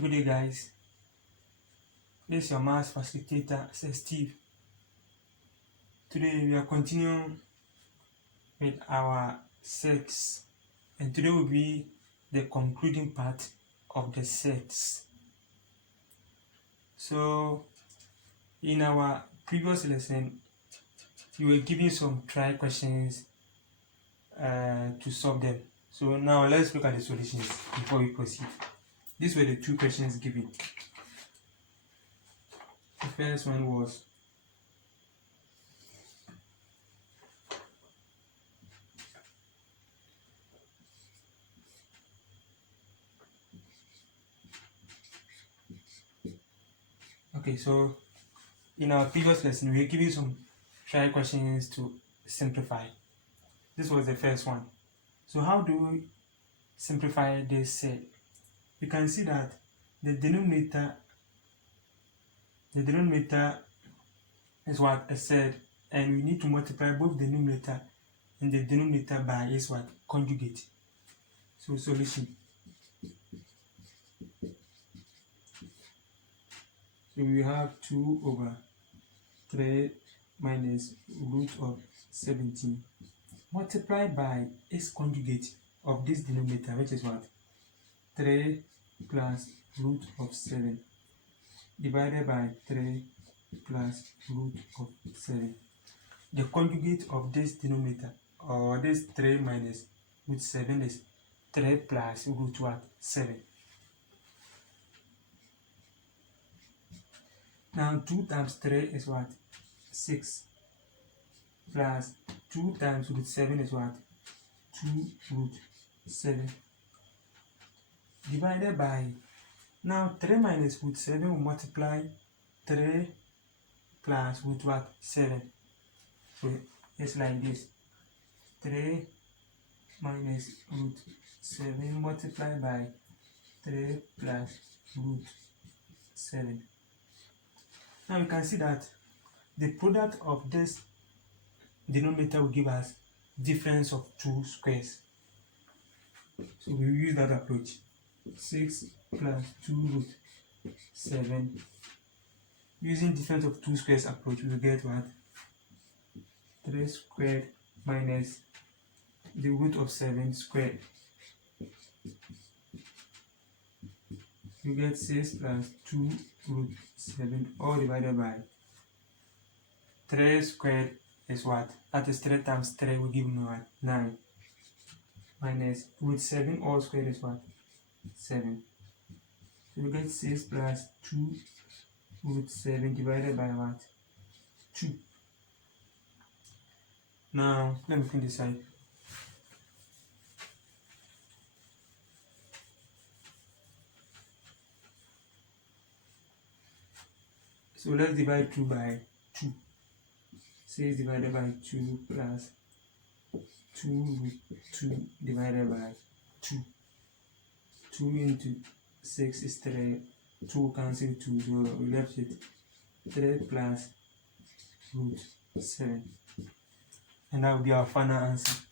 Good day, guys. This is your maths facilitator, says Steve. Today we are continuing with our sets, and today will be the concluding part of the sets. So, in our previous lesson, you were given some try questions to solve them. So now let's look at the solutions before we proceed. These were the two questions given. The first one was okay, so in our previous lesson we were given some try questions to simplify. This was the first one. So how do we simplify this set? You can see that the denominator is what I said, and we need to multiply both the numerator and the denominator by is what? Conjugate. So solution. So we have 2 over 3 minus root of 17 multiplied by its conjugate of this denominator, which is what? 3 plus root of 7 divided by 3 plus root of 7. The conjugate of this denominator, or this 3 minus root 7, is 3 plus root what? 7. Now 2 times 3 is what? 6 plus 2 times root 7 is what? 2 root 7 divided by, now 3 minus root 7 will multiply 3 plus root what? 7. So it's like this: 3 minus root 7 multiplied by 3 plus root 7. Now you can see that the product of this denominator will give us difference of 2 squares. So we will use that approach. 6 plus 2 root 7. Using difference of 2 squares approach, we will get what? 3 squared minus the root of 7 squared. You get 6 plus 2 root 7 all divided by 3 squared is what? That is 3 times 3 will give me what? 9. Minus root 7 all squared is what? 7. So we get 6 plus 2 root 7 divided by what? 2. Now let me clean this side. So let's divide 2 by 2. 6 divided by 2 plus 2 root 2 divided by 2. 2 into 6 is 3. 2 cancel 2, so we left with 3 plus root 7. And that will be our final answer.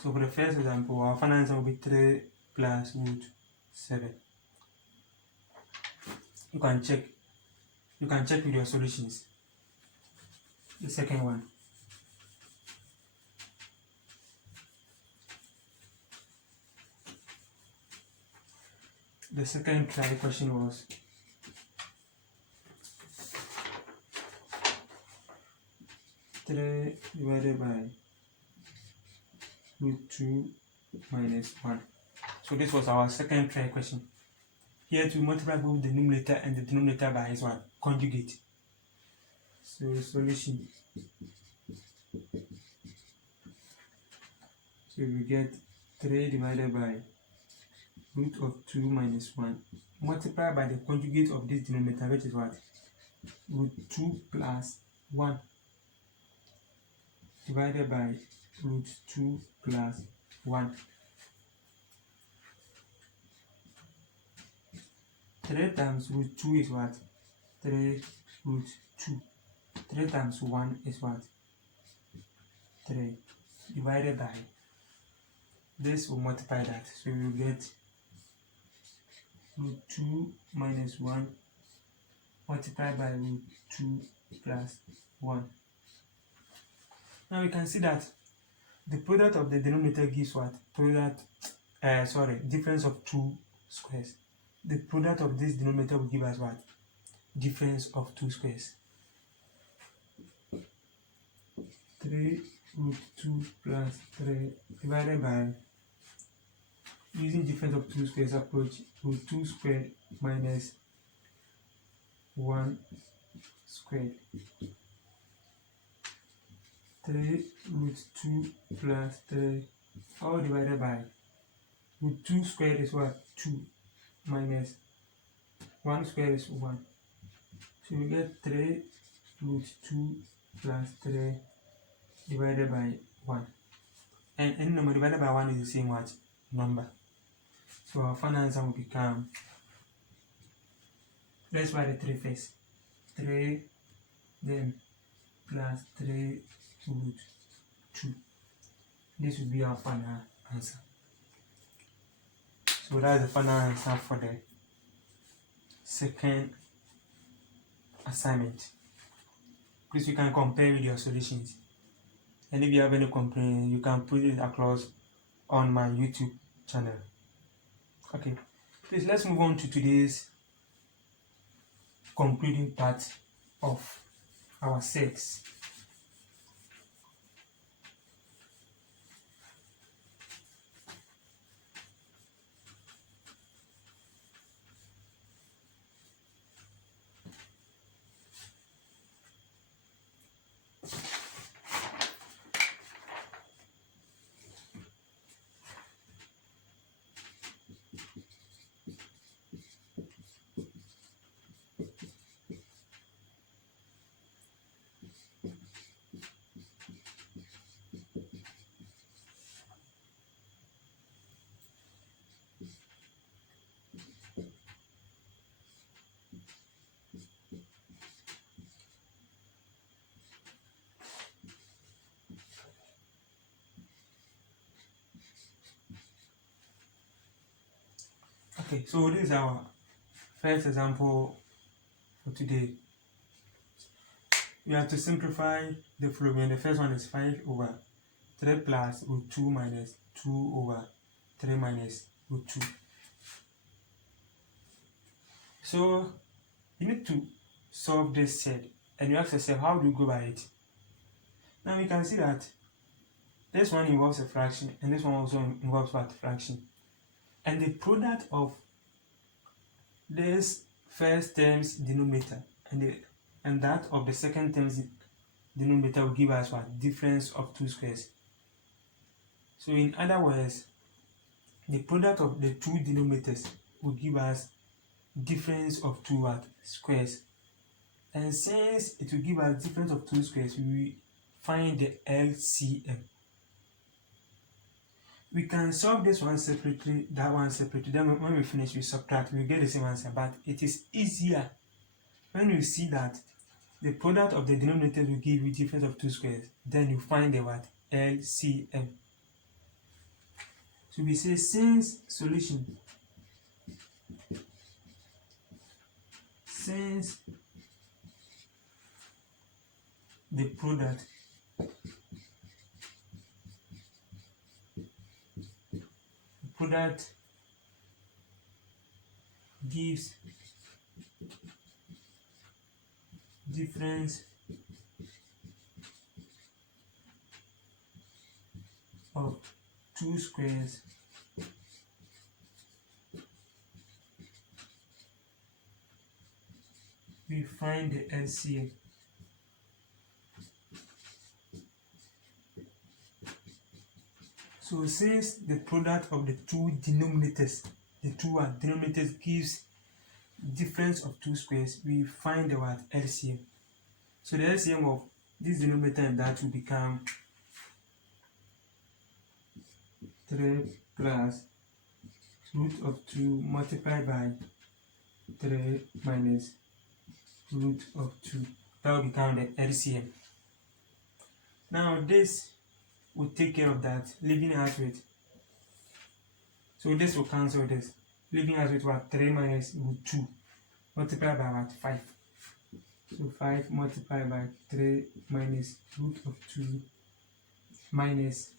So for the first example, our final answer will be 3 plus root 7. You can check with your solutions. The second one. The second try question was (3) divided by root 2 minus 1. So this was our second try question. Here to multiply both the numerator and the denominator by is what? Conjugate. So the solution. So we get 3 divided by root of 2 minus 1 multiplied by the conjugate of this denominator, which is what? Root 2 plus 1 divided by root 2 plus 1. 3 times root 2 is what? 3 root 2. 3 times 1 is what? 3 divided by, this will multiply that, so we will get root 2 minus 1 multiplied by root 2 plus 1. Now we can see that the product of the denominator gives what? Difference of two squares. The product of this denominator will give us what? Difference of two squares. 3 root 2 plus 3 divided by, using difference of two squares approach, root 2 squared minus 1 squared. 3 root 2 plus 3 all divided by root 2 squared is what? 2 minus 1 squared is 1. So we get 3 root 2 plus 3 divided by 1. And any number divided by 1 is the same what? Number. So our final answer will become, let's write the 3 first. 3 then plus 3 root 2. This will be our final answer. So that's the final answer for the second assignment. Please, you can compare with your solutions. And if you have any complaint, you can put it across on my YouTube channel. Okay, please let's move on to today's concluding part of our sets. Okay, so this is our first example for today. We have to simplify the following. The first one is 5 over 3 plus root 2 minus 2 over 3 minus root 2. So you need to solve this set, and you ask yourself, how do you go by it? Now we can see that this one involves a fraction, and this one also involves what? Fraction. And the product of this first term's denominator and that of the second term's denominator will give us what? Difference of two squares. So in other words, the product of the two denominators will give us difference of two what? Squares. And since it will give us difference of two squares, we will find the LCM. We can solve this one separately, that one separately. Then when we finish, we subtract, we get the same answer. But it is easier when you see that the product of the denominator will give you difference of two squares. Then you find the what? LCM. So we say since the product gives difference of two squares, we find the LCM. So since the product of the two denominators, gives difference of two squares, we find the what? LCM. So the LCM of this denominator and that will become 3 plus root of 2 multiplied by 3 minus root of 2. That will become the LCM. Now this will take care of that, leaving out with. So this will cancel this. leaving us with what? 3 minus root 2 multiplied by what? 5. So 5 multiplied by 3 minus root of 2 minus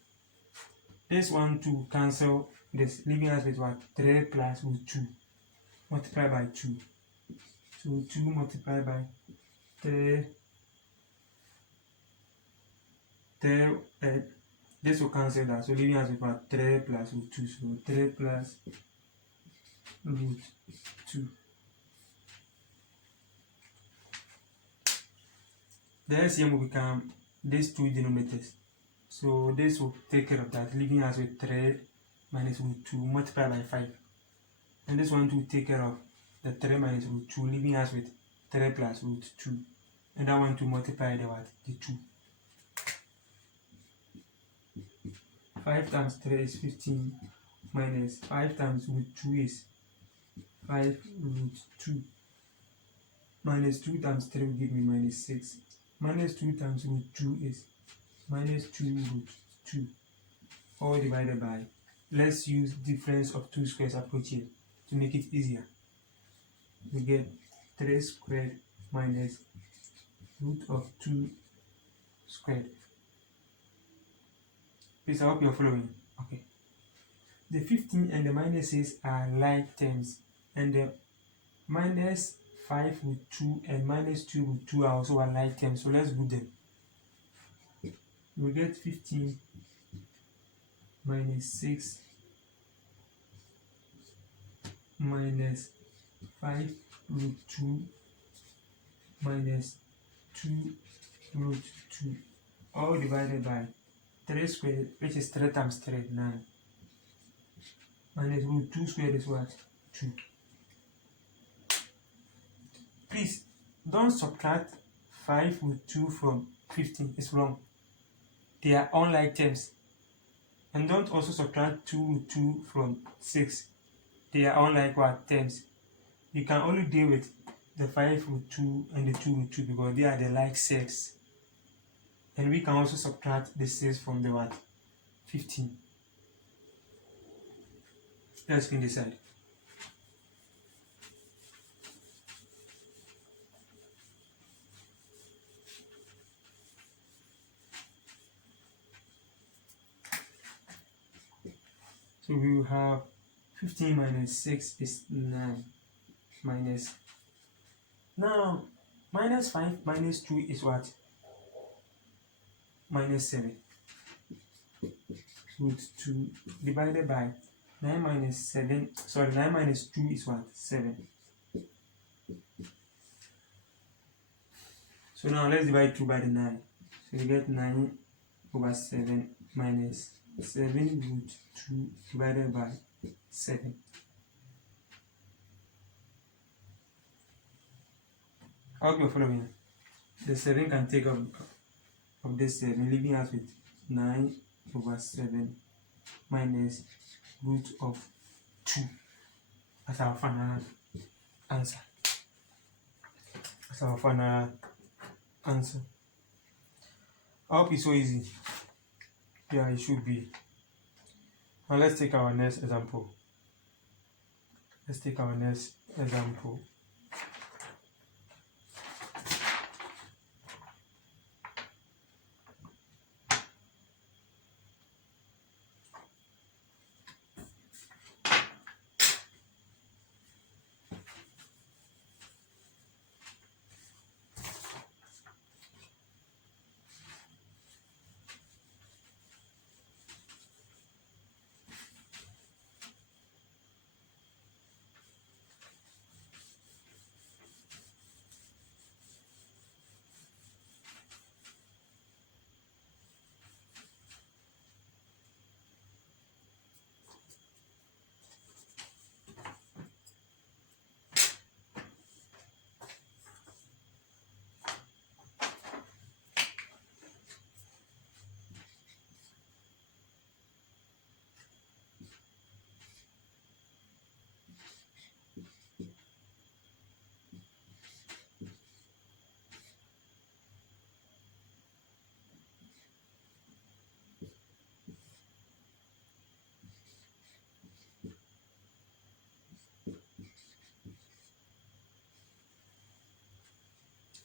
this 1 2 cancel this, leaving us with what? 3 plus root 2 multiplied by 2. So 2 multiplied by 3, this will cancel that, so leaving us with what? 3 plus root 2, so 3 plus root 2. The LCM will become these two denominators, so this will take care of that, leaving us with 3 minus root 2 multiplied by 5, and this one will take care of the 3 minus root 2, leaving us with 3 plus root 2, and that one to multiply the what? The 2. 5 times 3 is 15 minus 5 times root 2 is 5 root 2 minus 2 times 3 will give me minus 6 minus 2 times root 2 is minus 2 root 2, all divided by, let's use difference of two squares approach here to make it easier. We get 3 squared minus root of 2 squared. Please, I hope you're following. Okay. The 15 and the minuses are like terms, and the minus 5 root 2 and minus 2 root 2 are also like terms, so let's group them. We get 15 minus 6 minus 5 root 2 minus 2 root 2, all divided by 3 squared, which is 3 times 3, 9, minus root 2 squared is what? 2. Please, don't subtract 5 root 2 from 15, it's wrong. They are unlike terms. And don't also subtract 2 root 2 from 6. They are unlike what? Terms. You can only deal with the 5 root 2 and the 2 root 2 because they are the like sets. And we can also subtract the 6 from the what? 15. Let's clean this side. So we will have 15 minus 6 is 9 minus. Now, minus 5 minus 2 is what? Minus 7. Root 2 divided by 9 minus 7, sorry, 9 minus 2 is what? 7. So now let's divide 2 by the 9. So you get 9 over 7 minus 7 root 2 divided by 7. I hope you're following. The 7 can take up of this 7, leaving us with 9 over 7 minus root of 2 as our final answer. As our final answer. I hope it's so easy. Yeah, it should be. Now let's take our next example.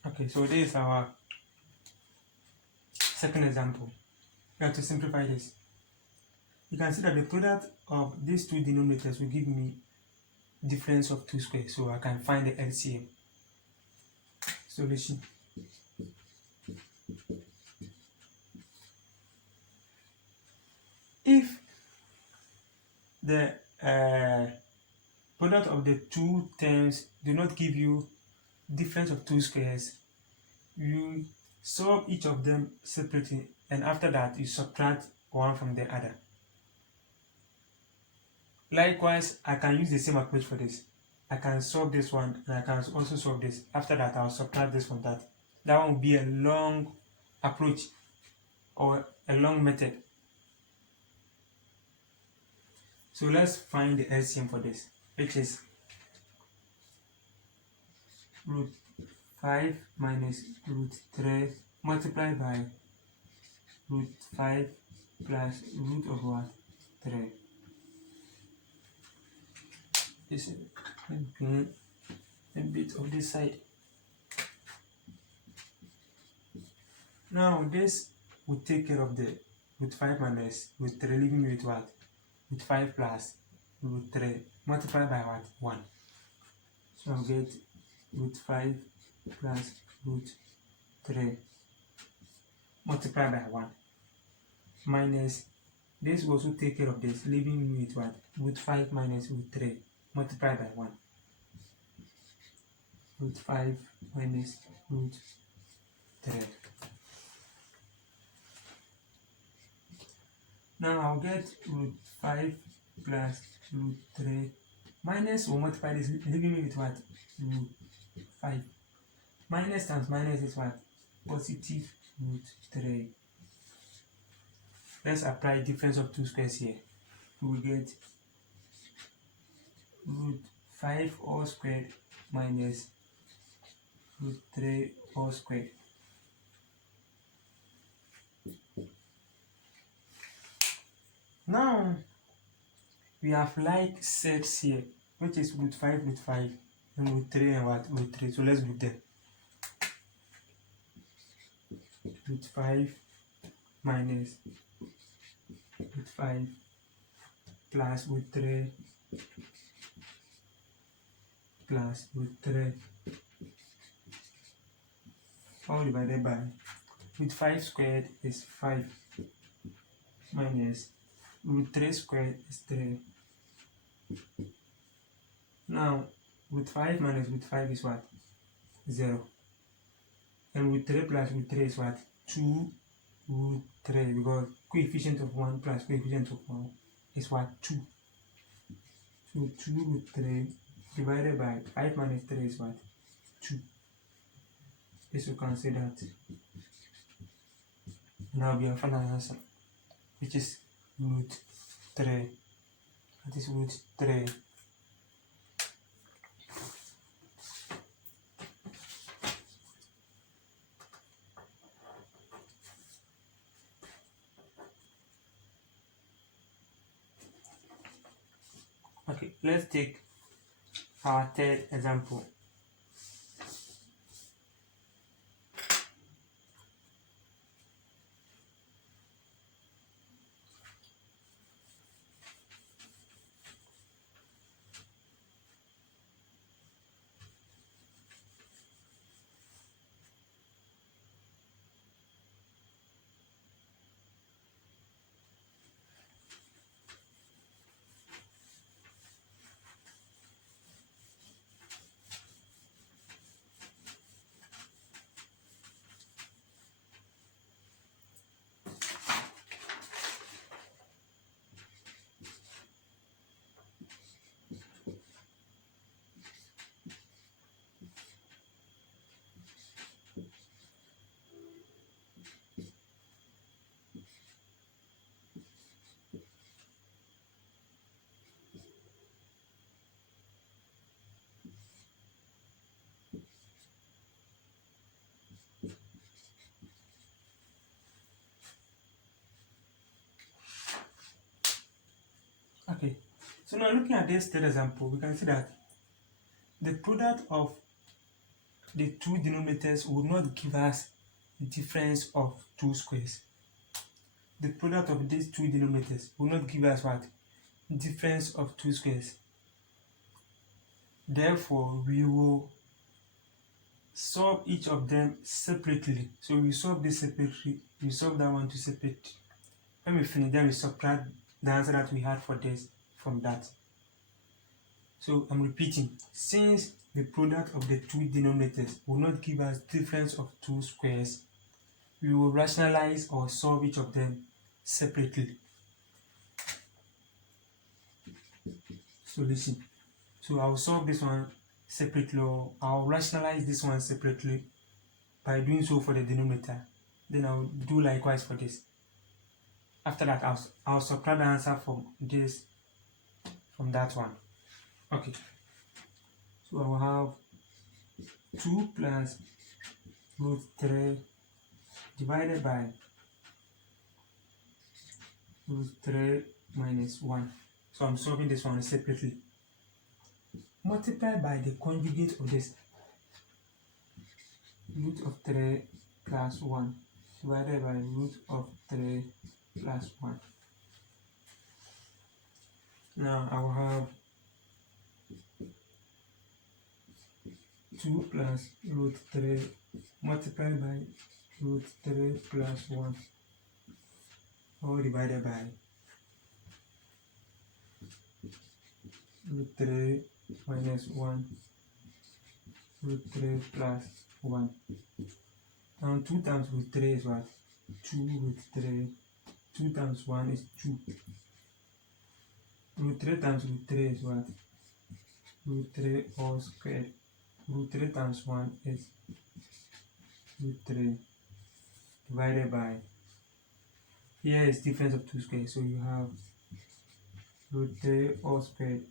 Okay, so this is our second example. We have to simplify this. You can see that the product of these two denominators will give me difference of 2 squares, so I can find the LCM. Solution. If the product of the two terms do not give you difference of 2 squares, you solve each of them separately, and after that you subtract one from the other. Likewise, I can use the same approach for this. I can solve this one and I can also solve this. After that, I'll subtract this from that. That one will be a long approach or a long method. So let's find the LCM for this, which is root 5 minus root 3 multiplied by root 5 plus root of what? 3. This is a bit of this side. Now this will take care of the root 5 minus root 3, leaving me with what? Root 5 plus root 3 multiplied by what? 1. So I'll get root 5 plus root 3 multiplied by 1 minus this will also take care of this, leaving me with what? Root 5 minus root 3 multiplied by 1. Root 5 minus root 3. Now I'll get root 5 plus root 3 minus will multiply this, leaving me with what? Root 5. Minus times minus is what? Positive root 3. Let's apply difference of 2 squares here. We will get root 5 all squared minus root 3 all squared. Now we have like sets here, which is root 5 and root 3 and what? Root 3. So let's group them. Root 5 minus root 5 plus root 3 plus root 3 all divided by root 5 squared is 5 minus root 3 squared is 3. Now root 5 minus root 5 is what? 0. And root 3 plus root 3 is what? 2 root 3, because coefficient of 1 plus coefficient of 1 is what? 2. So 2 root 3 divided by 5 minus 3 is what? 2. This will cancel that. Now we have found an answer, which is root 3. That is root 3. Okay, let's take our third example. Okay, so now looking at this third example, we can see that the product of the two denominators will not give us the difference of two squares. The product of these two denominators will not give us what? Difference of two squares. Therefore, we will solve each of them separately. So we solve this separately, we solve that one to separate. When we finish, then we subtract the answer that we had for this from that. So I'm repeating, since the product of the two denominators will not give us difference of two squares, we will rationalize or solve each of them separately. So listen, so I'll solve this one separately, or I'll rationalize this one separately by doing so for the denominator. Then I'll do likewise for this. After that, I'll subtract the answer from this from that one. Okay, so I will have 2 plus root 3 divided by root 3 minus 1. So I'm solving this one separately. Multiply by the conjugate of this. Root of 3 plus 1 divided by root of 3 plus 1. Now I will have 2 plus root 3 multiplied by root 3 plus 1 all divided by root 3 minus 1 root 3 plus 1. Now 2 times root 3 is what? 2 root 3. 2 times 1 is 2. Root 3 times root 3 is what? Root 3 all squared. Root 3 times 1 is root 3 divided by, here is difference of two squares, so you have root 3 all squared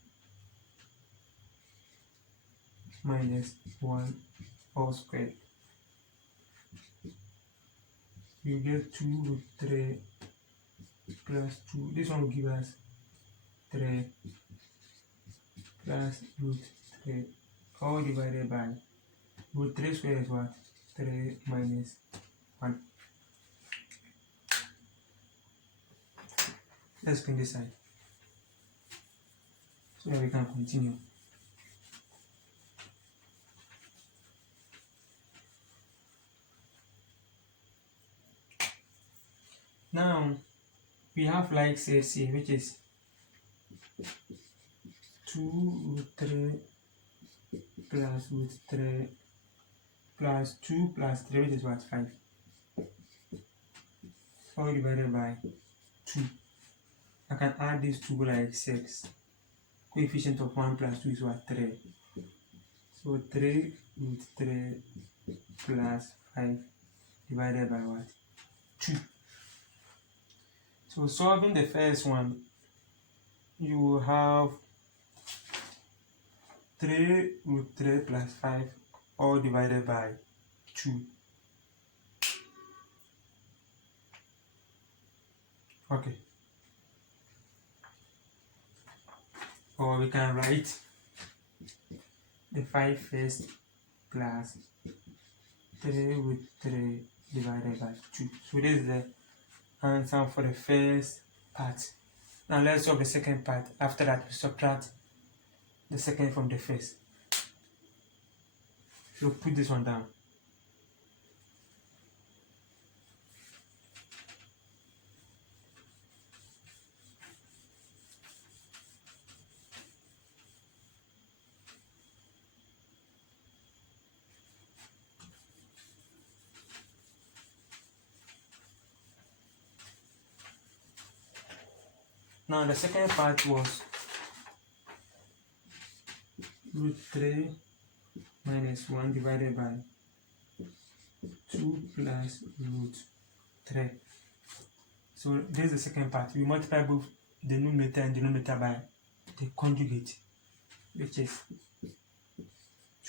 minus 1 all squared. You get 2 root 3 plus 2. This one will give us 3 plus root 3 all divided by root 3 squared is what? 3 minus 1. Let's clean this side so that we can continue. Now we have like surds here, which is 2 root 3 plus root 3 plus 2 plus 3, which is what? 5. All divided by 2. I can add these two like 6. Coefficient of 1 plus 2 is what? 3. So 3 root 3 plus 5 divided by what? 2. So solving the first one, you will have 3 root 3 plus 5 all divided by 2. Okay. Or we can write the 5 first plus 3 root 3 divided by 2. So this is the answer for the first part. Now let's solve the second part. After that, we subtract the second from the first. So put this one down. Now the second part was root 3 minus 1 divided by 2 plus root 3. So this is the second part. We multiply both the numerator and denominator by the conjugate, which is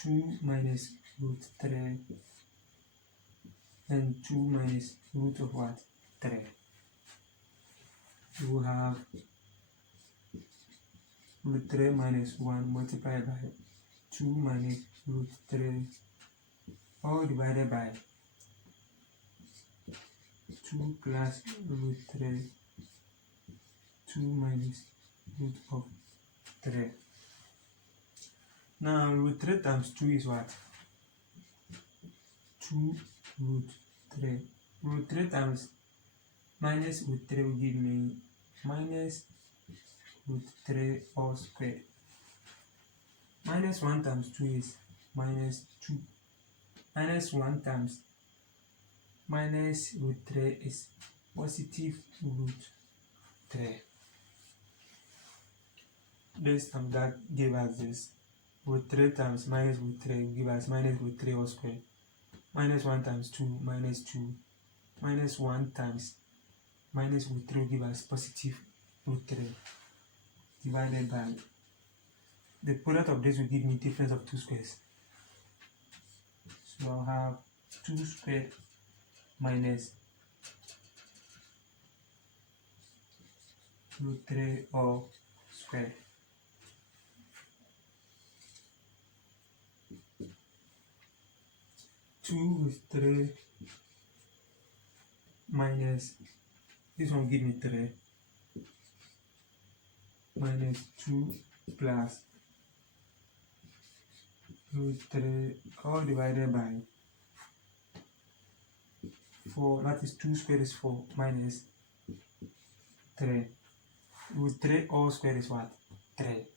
2 minus root 3 and 2 minus root of what? 3. You will have root 3 minus 1 multiplied by 2 minus root 3 all divided by 2 plus root 3, 2 minus root of 3. Now root 3 times 2 is what? 2 root 3. Root 3 times minus root 3 will give me minus root 3 all squared. Minus 1 times 2 is minus 2. Minus 1 times minus root 3 is positive root 3. This and that give us this. Root 3 times minus root 3 will give us minus root 3 all squared. Minus 1 times 2 minus 2. Minus 1 times minus root 3 will give us positive root 3 divided by the product of this will give me difference of 2 squares. So I'll have 2 squared minus root 3 all squared. Two with 3 minus this one will give me 3 minus 2 plus root 3 all divided by 4, that is 2 squared is 4 minus 3. Root 3 all squared is what? 3.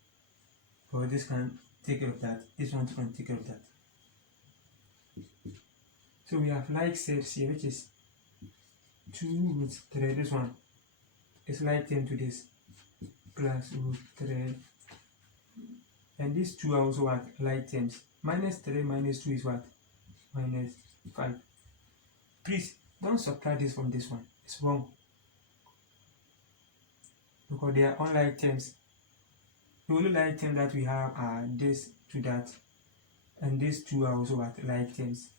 So this can take care of that. This one can take care of that. So we have like sets here, which is 2 root 3. This one is like 10 to this plus root 3. And these two are also what? Like terms. Minus 3 minus 2 is what? Minus 5. Please don't subtract this from this one. It's wrong. Because they are unlike terms. The only like terms that we have are this to that. And these two are also what? Like terms.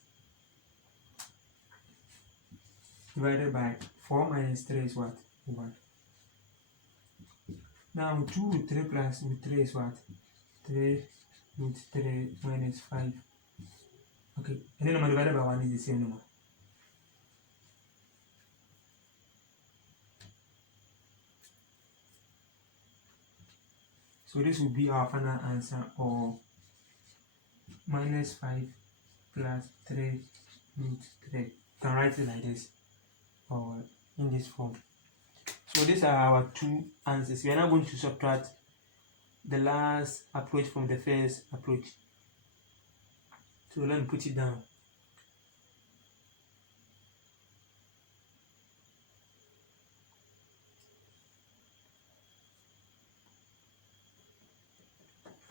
Divided by 4 minus 3 is what? 1. Now 2 root 3 plus root 3 is what? 3 root 3 minus 5. Okay, and then number divided by 1 is the same number. So this will be our final answer, or minus 5 plus 3 root 3. You can write it like this, or in this form. So these are our two answers. We are now going to subtract the last approach from the first approach. So let me put it down.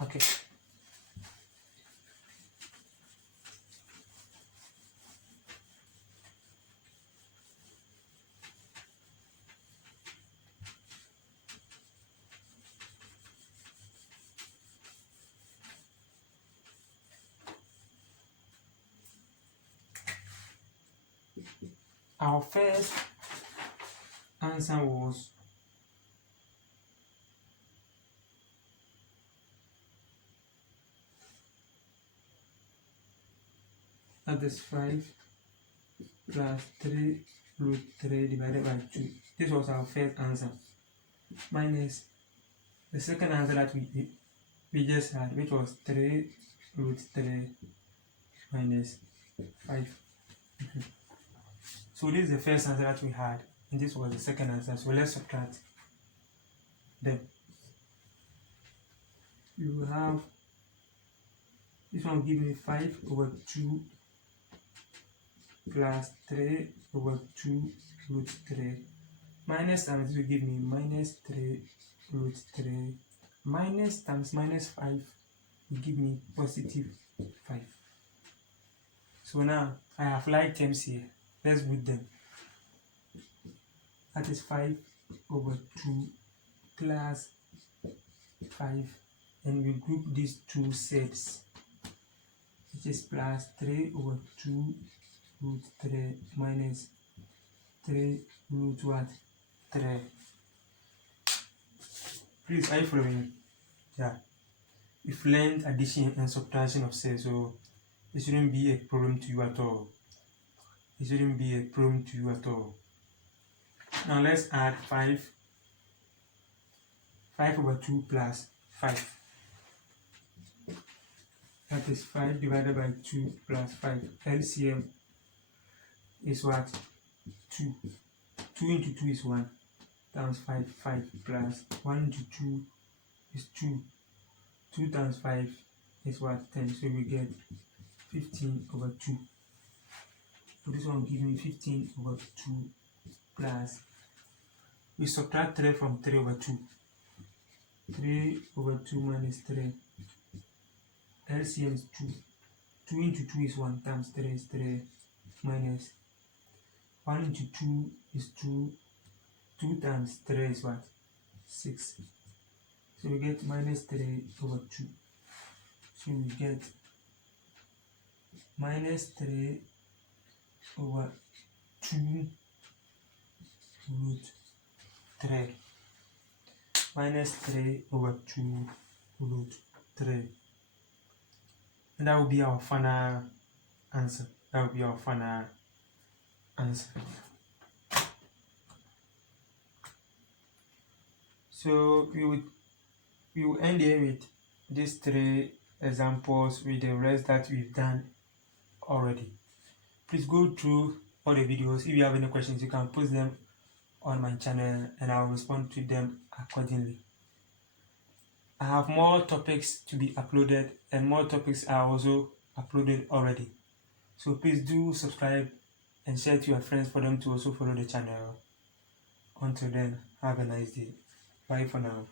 Okay. Our first answer was that is 5 plus 3 root 3 divided by 2. This was our first answer. Minus the second answer that we just had, which was 3 root 3 minus 5. So this is the first answer that we had, and this was the second answer. So let's subtract them. You will have, this one will give me 5 over 2 plus 3 over 2 root 3. Minus times this will give me minus 3 root 3. Minus times minus 5 will give me positive 5. So now I have like terms here. Let's put them. That is 5 over 2 plus 5, and we group these two sets, which is plus 3 over 2 root 3 minus 3 root what? 3. Please, are you following? Yeah. We've learned addition and subtraction of sets, so It shouldn't be a problem to you at all. It shouldn't be a problem to you at all. Now let's add 5 over 2 plus 5. That is 5 divided by 2 plus 5. LCM is what? 2. 2 into 2 is 1. Times 5, 5 plus 1 into 2 is 2. 2 times 5 is what? 10. So we get 15 over 2. So this one gives me 15 over 2 plus, we subtract 3 from 3 over 2. 3 over 2 minus 3. LCM is 2. 2 into 2 is 1 times 3 is 3 minus 1 into 2 is 2. 2 times 3 is what? 6. So we get minus 3 over 2. So we get minus 3 over 2 root 3. Minus 3 over 2 root 3. And that will be our final answer. That will be our final answer. So we will end here with these 3 examples with the rest that we've done already. Please go through all the videos. If you have any questions, you can post them on my channel and I'll respond to them accordingly. I have more topics to be uploaded and more topics are also uploaded already. So please do subscribe and share to your friends for them to also follow the channel. Until then, have a nice day. Bye for now.